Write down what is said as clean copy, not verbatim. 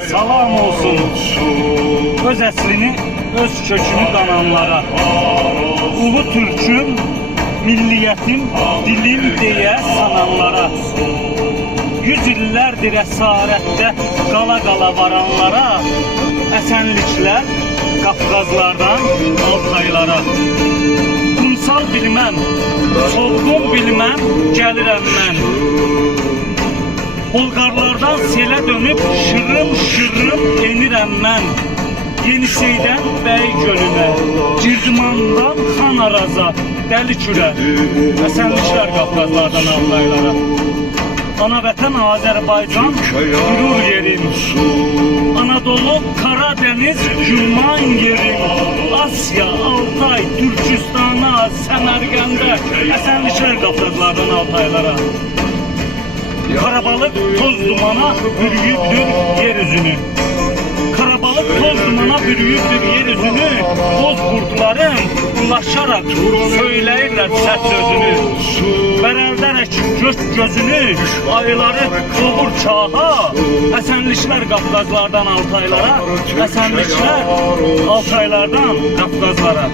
Salam olsun öz əslini, öz kökünü dananlara, ulu türküm, milliyyətim, dilim deyə sananlara, 100 illərdir əsarətdə qala varanlara, əsənliklər Qafqazlardan Altaylara. Kumsal bilməm, solğun bilməm, gəlirəm mən. Bolqarlardan selə dönüb şırım enirəm mən. Yeniseydən bəy gölünə, Cirdimandan Xan Araza, Dəli Kürə, əsənliklər Qafqazlardan Altaylara. Ana vətən Azərbaycan qürur yerim, Anadolu, Karadeniz, Yunan yerim, Asya, Altay, Türkistana, Səmərqəndə, əsənliklər Qafqazlardan Altaylara. Karabalık toz dumana bürüyübdür yeryüzünü. Karabalık toz dumana bürüyübdür yeryüzünü. Boz kurtların ulaşarak söyleyirler sert sözünü. Bereldərək göz gözünü, ayıları qovur çaha. Əsənliklər Qafqazlardan Altaylara, əsənliklər Altaylardan Qafqazlara.